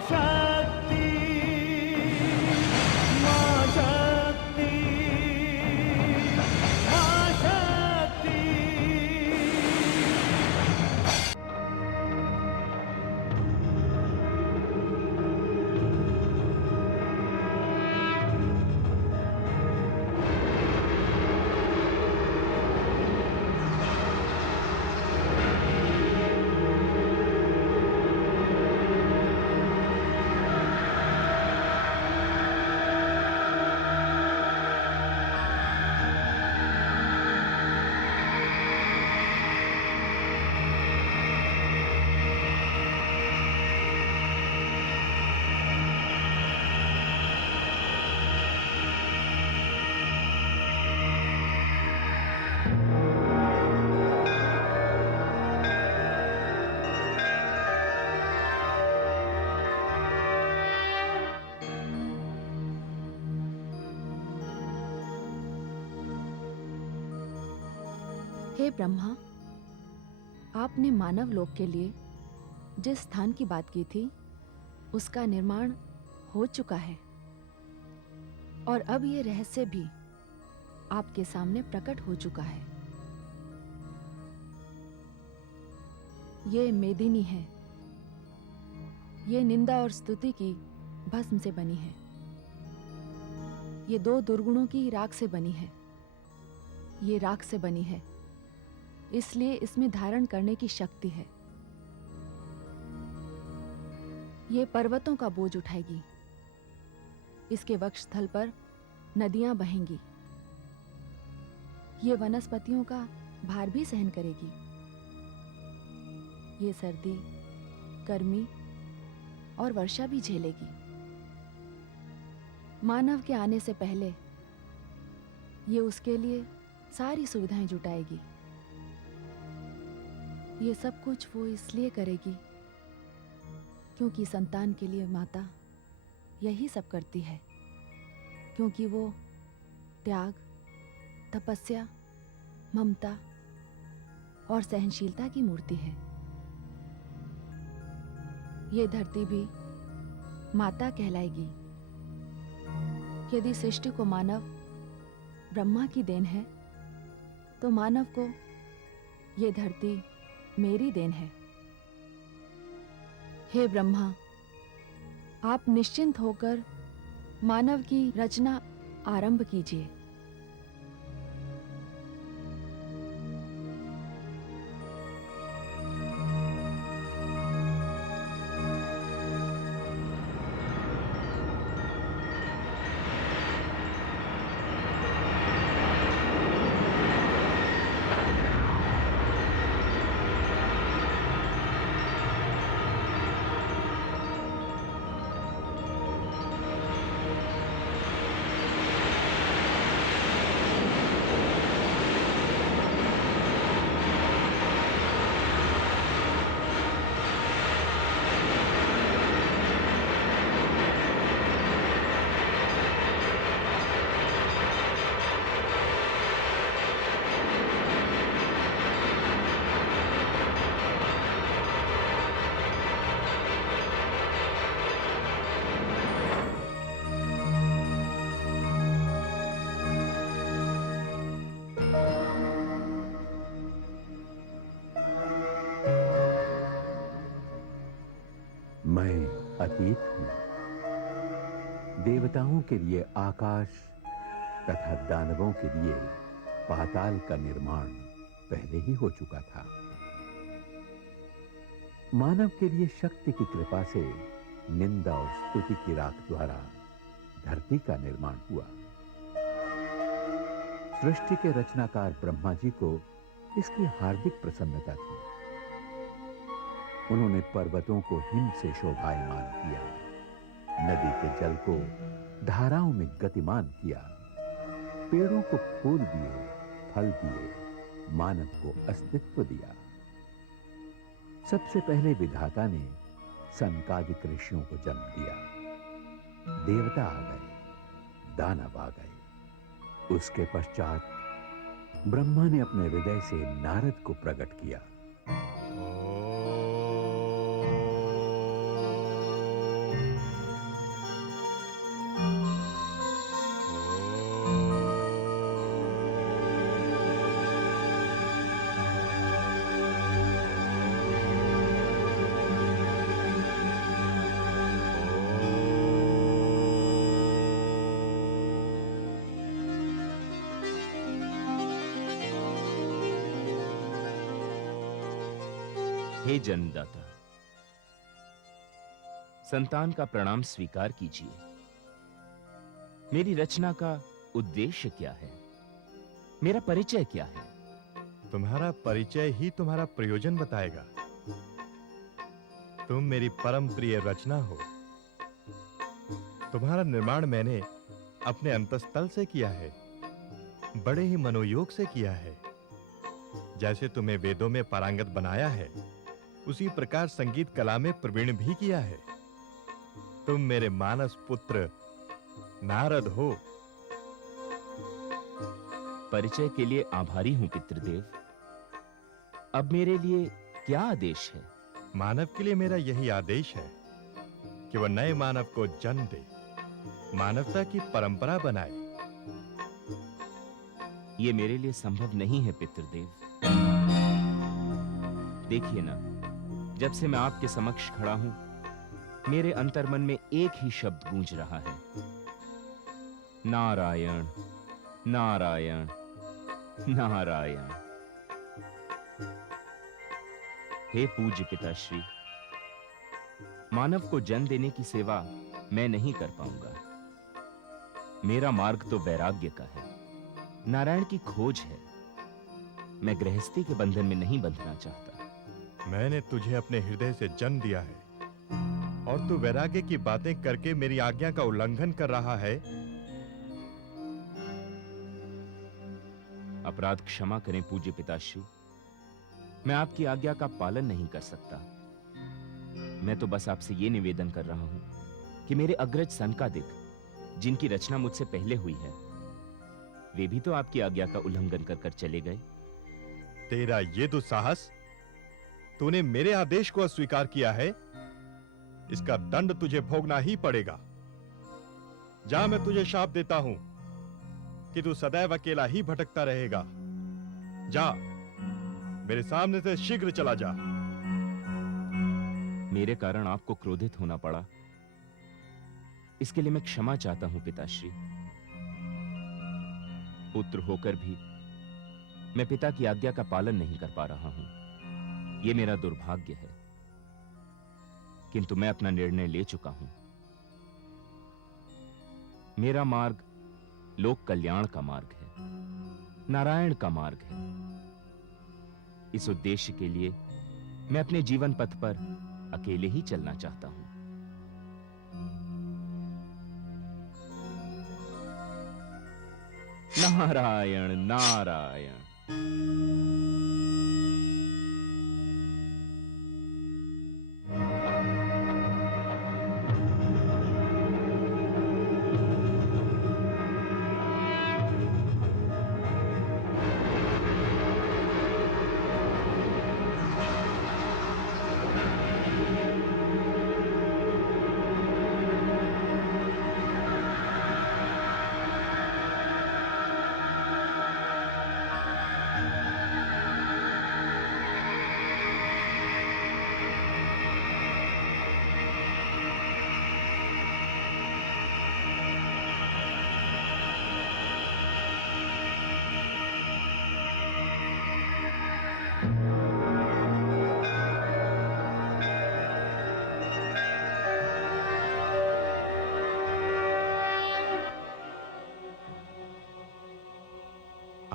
शक्ति, मां शक्ति, मां शक्ति। हे ब्रह्मा, आपने मानव लोक के लिए जिस स्थान की बात की थी उसका निर्माण हो चुका है और अब ये रहस्य भी आपके सामने प्रकट हो चुका है। ये मेदिनी है। ये निंदा और स्तुति की भस्म से बनी है। ये दो दुर्गुणों की राख से बनी है। ये राख से बनी है, इसलिए इसमें धारण करने की शक्ति है। ये पर्वतों का बोझ उठाएगी। इसके वक्षस्थल पर नदियां बहेंगी। ये वनस्पतियों का भार भी सहन करेगी। ये सर्दी, गर्मी और वर्षा भी झेलेगी। मानव के आने से पहले ये उसके लिए सारी सुविधाएं जुटाएगी। ये सब कुछ वो इसलिए करेगी क्योंकि संतान के लिए माता यही सब करती है, क्योंकि वो त्याग, तपस्या, ममता और सहनशीलता की मूर्ति है। ये धरती भी माता कहलाएगी। यदि सृष्टि को मानव ब्रह्मा की देन है, तो मानव को ये धरती मेरी देन है। हे ब्रह्मा, आप निश्चिंत होकर मानव की रचना आरंभ कीजिए। मैं अतीत हूं। देवताओं के लिए आकाश तथा दानवों के लिए पाताल का निर्माण पहले ही हो चुका था। मानव के लिए शक्ति की कृपा से निंदा और स्तुति की राख द्वारा धरती का निर्माण हुआ। सृष्टि के रचनाकार ब्रह्मा जी को इसकी हार्दिक प्रसन्नता थी। उन्होंने पर्वतों को हिम से शोभायमान किया, नदी के जल को धाराओं में गतिमान किया, पेड़ों को फूल दिए, फल दिए, मानव को अस्तित्व दिया। सबसे पहले विधाता ने सनकादिक ऋषियों को जन्म दिया। देवता आ गए, दानव आ गए। उसके पश्चात ब्रह्मा ने अपने हृदय से नारद को प्रकट किया। हे जन्मदाता, संतान का प्रणाम स्वीकार कीजिए। मेरी रचना का उद्देश्य क्या है? मेरा परिचय क्या है? तुम्हारा परिचय ही तुम्हारा प्रयोजन बताएगा। तुम मेरी परम प्रिय रचना हो। तुम्हारा निर्माण मैंने अपने अंतःस्थल से किया है, बड़े ही मनोयोग से किया है। जैसे तुम्हें वेदों में पारंगत बनाया है, उसी प्रकार संगीत कला में प्रवीण भी किया है। तुम मेरे मानस पुत्र नारद हो। परिचय के लिए आभारी हूं पितृदेव। अब मेरे लिए क्या आदेश है? मानव के लिए मेरा यही आदेश है कि वह नए मानव को जन्म दे, मानवता की परंपरा बनाए। यह मेरे लिए संभव नहीं है पितृदेव। देखिए ना, जब से मैं आपके समक्ष खड़ा हूं, मेरे अंतर्मन में एक ही शब्द गूंज रहा है, नारायण नारायण नारायण। हे पूज्य पिताश्री, मानव को जन्म देने की सेवा मैं नहीं कर पाऊंगा। मेरा मार्ग तो वैराग्य का है, नारायण की खोज है। मैं गृहस्थी के बंधन में नहीं बंधना चाहता। मैंने तुझे अपने हृदय से जन्म दिया है और तू वैराग्य की बातें करके मेरी आज्ञा का उल्लंघन कर रहा है। अपराध क्षमा करें पूज्य पिताश्री, मैं आपकी आज्ञा का पालन नहीं कर सकता। मैं तो बस आपसे यह निवेदन कर रहा हूं कि मेरे अग्रज सनकादिक, जिनकी रचना मुझसे पहले हुई है, वे भी तो आपकी आज्ञा का उल्लंघन कर कर चले गए। तेरा ये दुस्साहस! तूने मेरे आदेश को अस्वीकार किया है, इसका दंड तुझे भोगना ही पड़ेगा। जा, मैं तुझे शाप देता हूं कि तू सदैव अकेला ही भटकता रहेगा। जा, मेरे सामने से शीघ्र चला जा। मेरे कारण आपको क्रोधित होना पड़ा, इसके लिए मैं क्षमा चाहता हूं पिताश्री। पुत्र होकर भी मैं पिता की आज्ञा का पालन नहीं कर पा रहा हूं। यह मेरा दुर्भाग्य है, किंतु मैं अपना निर्णय ले चुका हूं। मेरा मार्ग लोक कल्याण का मार्ग है, नारायण का मार्ग है। इस उद्देश्य के लिए मैं अपने जीवन पथ पर अकेले ही चलना चाहता हूं। नारायण नारायण।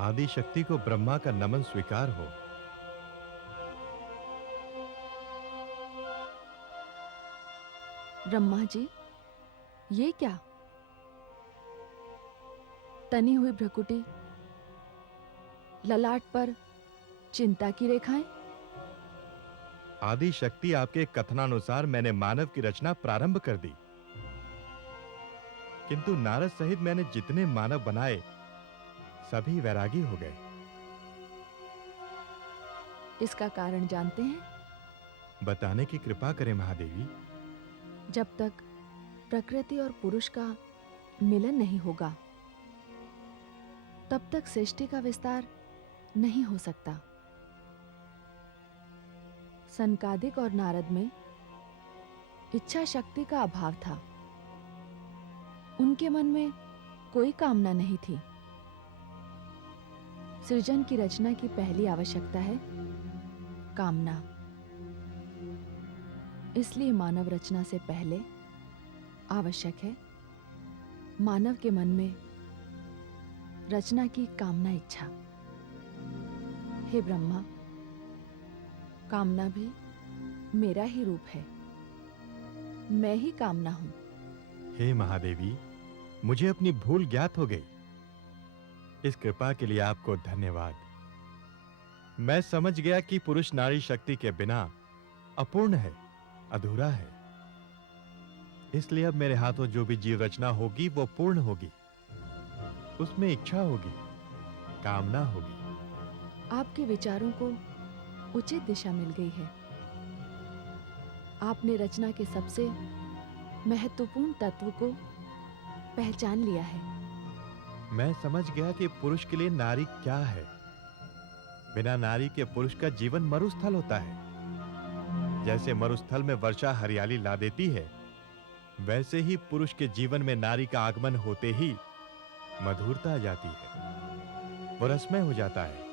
आदि शक्ति को ब्रह्मा का नमन स्वीकार हो। ब्रह्मा जी, ये क्या? तनी हुई भ्रकुटी, ललाट पर चिंता की रेखाएं। आदि शक्ति, आपके कथनानुसार मैंने मानव की रचना प्रारंभ कर दी, किंतु नारद सहित मैंने जितने मानव बनाए सभी वैरागी हो गए। इसका कारण जानते हैं? बताने की कृपा करें महादेवी। जब तक प्रकृति और पुरुष का मिलन नहीं होगा, तब तक सृष्टि का विस्तार नहीं हो सकता। सनकादिक और नारद में इच्छा शक्ति का अभाव था। उनके मन में कोई कामना नहीं थी। सृजन की रचना की पहली आवश्यकता है कामना। इसलिए मानव रचना से पहले आवश्यक है मानव के मन में रचना की कामना इच्छा। हे ब्रह्मा, कामना भी मेरा ही रूप है, मैं ही कामना हूं। हे महादेवी, मुझे अपनी भूल ज्ञात हो गई। इस कृपा के लिए आपको धन्यवाद। मैं समझ गया कि पुरुष नारी शक्ति के बिना अपूर्ण है, अधूरा है। इसलिए अब मेरे हाथों जो भी जीव रचना होगी वो पूर्ण होगी। उसमें इच्छा होगी, कामना होगी। आपके विचारों को उचित दिशा मिल गई है। आपने रचना के सबसे महत्वपूर्ण तत्व को पहचान लिया है। मैं समझ गया कि पुरुष के लिए नारी क्या है। बिना नारी के पुरुष का जीवन मरुस्थल होता है। जैसे मरुस्थल में वर्षा हरियाली ला देती है, वैसे ही पुरुष के जीवन में नारी का आगमन होते ही मधुरता आ जाती है, वो रसमय हो जाता है।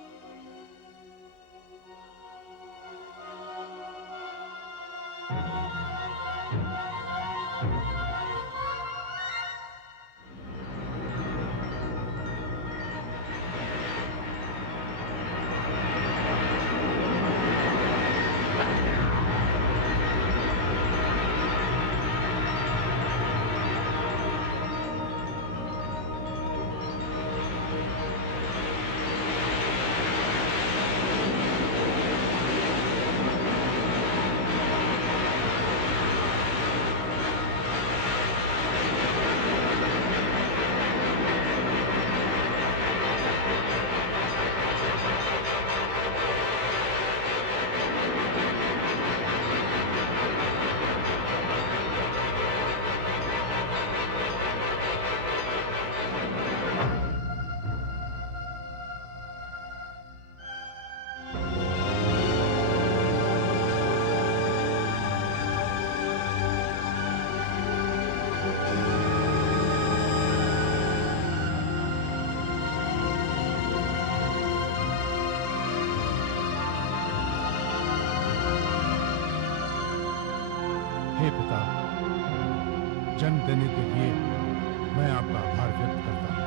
हे पिता, जन्म देने के लिए मैं आपका आभार व्यक्त करता हूँ।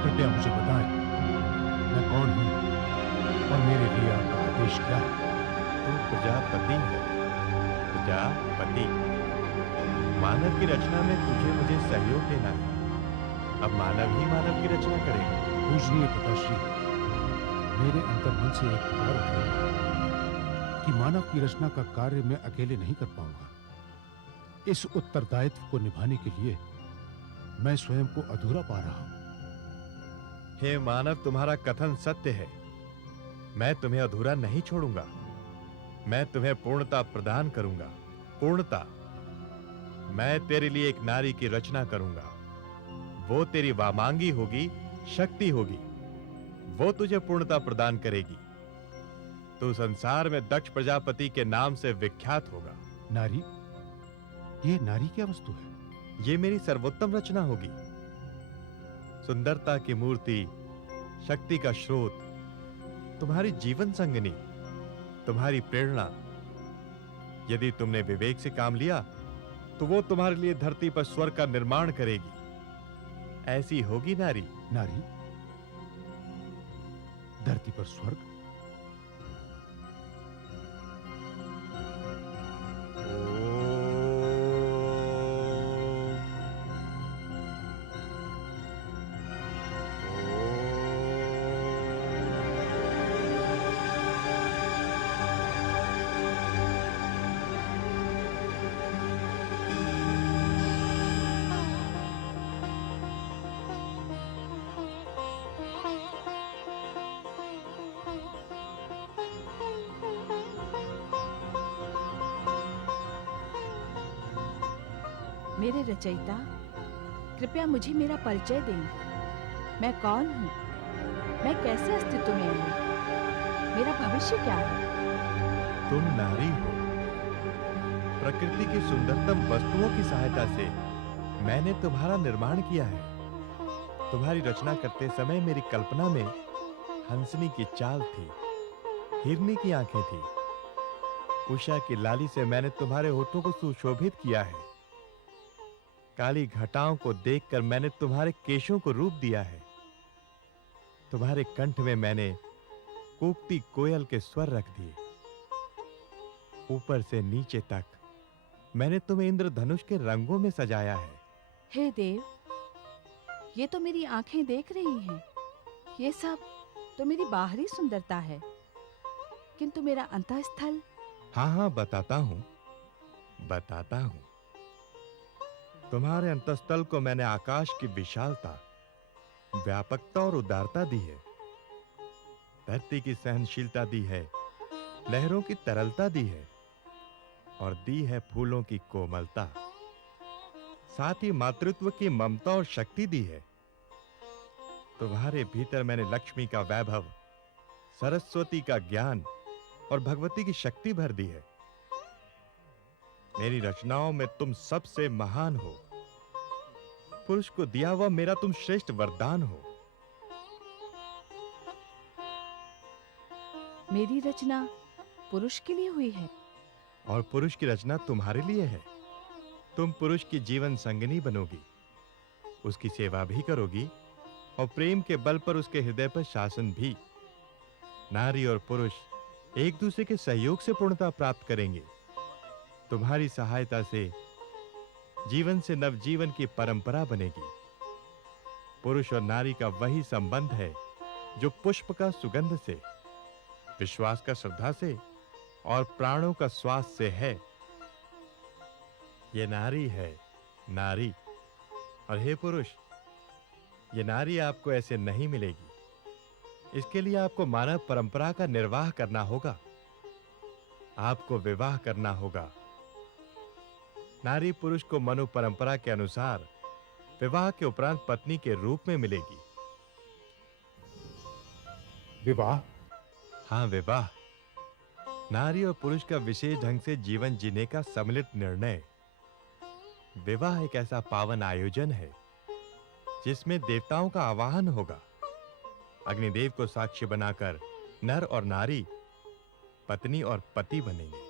कृपया मुझे बताएं, मैं कौन हूँ और मेरे लिए आपका आदेश क्या है? तू प्रजापति है, प्रजापति। मानव की रचना में तुझे मुझे सहयोग देना है। अब मानव ही मानव की रचना करेगा। पूजनीय पिताश्री, मेरे अंतर्मन से एक पुकार उठ रही है कि मानव की रचना का कार्य मैं अकेले नहीं कर पाऊंगा। इस उत्तरदायित्व को निभाने के लिए मैं स्वयं को अधूरा पा रहा हूं। हे मानव, तुम्हारा कथन सत्य है। मैं तुम्हें अधूरा नहीं छोड़ूंगा। मैं तुम्हें पूर्णता प्रदान करूंगा। पूर्णता। मैं तेरे लिए एक नारी की रचना करूंगा। वो तेरी वामांगी होगी, शक्ति होगी। वो तुझे पूर्णता प्रदान करेगी। तू संसार में दक्ष प्रजापति के नाम से विख्यात होगा। नारी? ये नारी क्या वस्तु है? ये मेरी सर्वोत्तम रचना होगी। सुंदरता की मूर्ति, शक्ति का स्रोत, तुम्हारी जीवन संगनी, तुम्हारी प्रेरणा। यदि तुमने विवेक से काम लिया तो वो तुम्हारे लिए धरती पर स्वर्ग का निर्माण करेगी। ऐसी होगी नारी। नारी? धरती पर स्वर्ग? मेरे रचयिता, कृपया मुझे मेरा परिचय दें। मैं कौन हूँ? मैं कैसे अस्तित्व में हूँ? मेरा भविष्य क्या है? तुम नारी हो। प्रकृति की सुंदरतम वस्तुओं की सहायता से मैंने तुम्हारा निर्माण किया है। तुम्हारी रचना करते समय मेरी कल्पना में हंसनी की चाल थी, हिरनी की आंखें थी, उषा की लाली से मैंने तुम्हारे होठों को सुशोभित किया है। काली घटाओं को देखकर मैंने तुम्हारे केशों को रूप दिया है। तुम्हारे कंठ में मैंने कूकती कोयल के स्वर रख दिए। ऊपर से नीचे तक मैंने तुम्हें इंद्रधनुष के रंगों में सजाया है। हे देव, ये तो मेरी आंखें देख रही हैं। ये सब तो मेरी बाहरी सुंदरता है, किंतु मेरा अंतःस्थल। हाँ हाँ, बताता हूं। तुम्हारे अंतःस्थल को मैंने आकाश की विशालता, व्यापकता और उदारता दी है। धरती की सहनशीलता दी है, लहरों की तरलता दी है और दी है फूलों की कोमलता। साथ ही मातृत्व की ममता और शक्ति दी है। तुम्हारे भीतर मैंने लक्ष्मी का वैभव, सरस्वती का ज्ञान और भगवती की शक्ति भर दी है। मेरी रचनाओं में तुम सबसे महान हो। पुरुष को दिया हुआ मेरा तुम श्रेष्ठ वरदान हो। मेरी रचना पुरुष के लिए हुई है और पुरुष की रचना तुम्हारे लिए है। तुम पुरुष की जीवन संगिनी बनोगी, उसकी सेवा भी करोगी और प्रेम के बल पर उसके हृदय पर शासन भी। नारी और पुरुष एक दूसरे के सहयोग से पूर्णता प्राप्त करेंगे। तुम्हारी सहायता से जीवन से नवजीवन की परंपरा बनेगी। पुरुष और नारी का वही संबंध है जो पुष्प का सुगंध से, विश्वास का श्रद्धा से और प्राणों का श्वास से है। ये नारी है, नारी। और हे पुरुष, ये नारी आपको ऐसे नहीं मिलेगी। इसके लिए आपको मानव परंपरा का निर्वाह करना होगा। आपको विवाह करना होगा। नारी पुरुष को मनु परंपरा के अनुसार विवाह के उपरांत पत्नी के रूप में मिलेगी। विवाह? हाँ, विवाह। नारी और पुरुष का विशेष ढंग से जीवन जीने का सम्मिलित निर्णय। विवाह एक ऐसा पावन आयोजन है जिसमें देवताओं का आवाहन होगा। अग्निदेव को साक्ष्य बनाकर नर और नारी पत्नी और पति बनेंगे।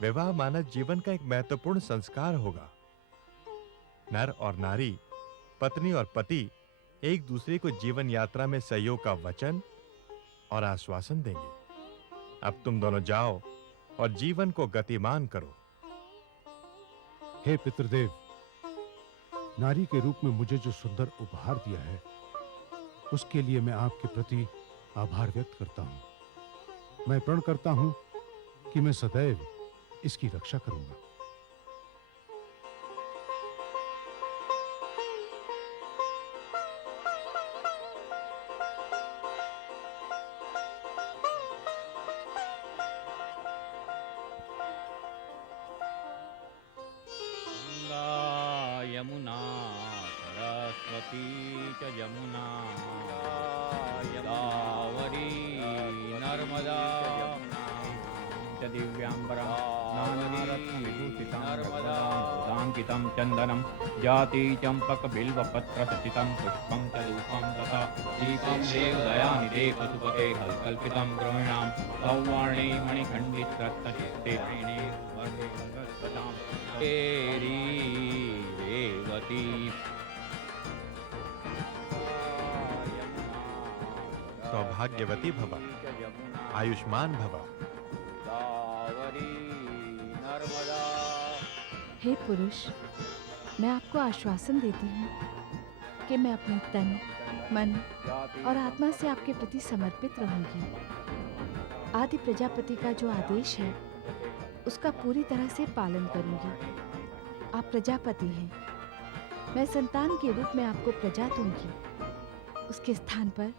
विवाह मानव जीवन का एक महत्वपूर्ण संस्कार होगा। नर और नारी, पत्नी और पति एक दूसरे को जीवन यात्रा में सहयोग का वचन और आश्वासन देंगे। अब तुम दोनों जाओ और जीवन को गतिमान करो। हे पितृदेव, नारी के रूप में मुझे जो सुंदर उपहार दिया है, उसके लिए मैं आपके प्रति आभार व्यक्त करता हूं। मैं प्रण करता हूं कि मैं सदैव इसकी रक्षा करूंगा। यमुना सरस्वती च यमुना गोदावरी नर्मदा च दिव्यांबरा नानारत्नविभूषितं चन्दनं जाति चंपक बिल्वपत्र सचितं पुष्पं च धूपं तथा दीपं देवदयानि देवसुपते कल्पितं द्रविणां सौवर्णे मणिखण्डितरत्नचित्ते रेवती सौभाग्यवती भव, आयुष्मान भव। हे पुरुष, मैं आपको आश्वासन देती हूँ कि मैं अपने तन, मन और आत्मा से आपके प्रति समर्पित रहूंगी। आदि प्रजापति का जो आदेश है, उसका पूरी तरह से पालन करूंगी। आप प्रजापति हैं, मैं संतान के रूप में आपको प्रजा दूंगी। उसके स्थान पर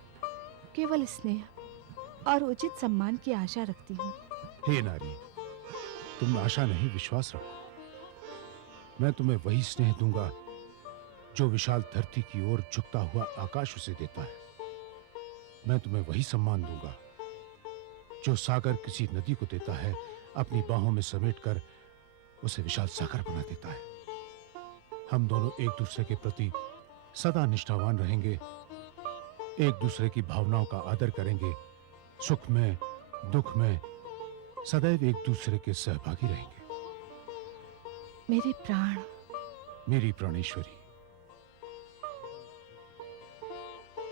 केवल स्नेह और उचित सम्मान की आशा रखती हूँ। हे नारी, तुम आशा नहीं, विश्वास रखो। मैं तुम्हें वही स्नेह दूंगा जो विशाल धरती की ओर झुकता हुआ आकाश उसे देता है। मैं तुम्हें वही सम्मान दूंगा जो सागर किसी नदी को देता है, अपनी बाहों में समेटकर उसे विशाल सागर बना देता है। हम दोनों एक दूसरे के प्रति सदा निष्ठावान रहेंगे, एक दूसरे की भावनाओं का आदर करेंगे, सुख में, दुख में सदैव एक दूसरे के सहभागी रहेंगे। मेरे प्राण, मेरी प्राणेश्वरी,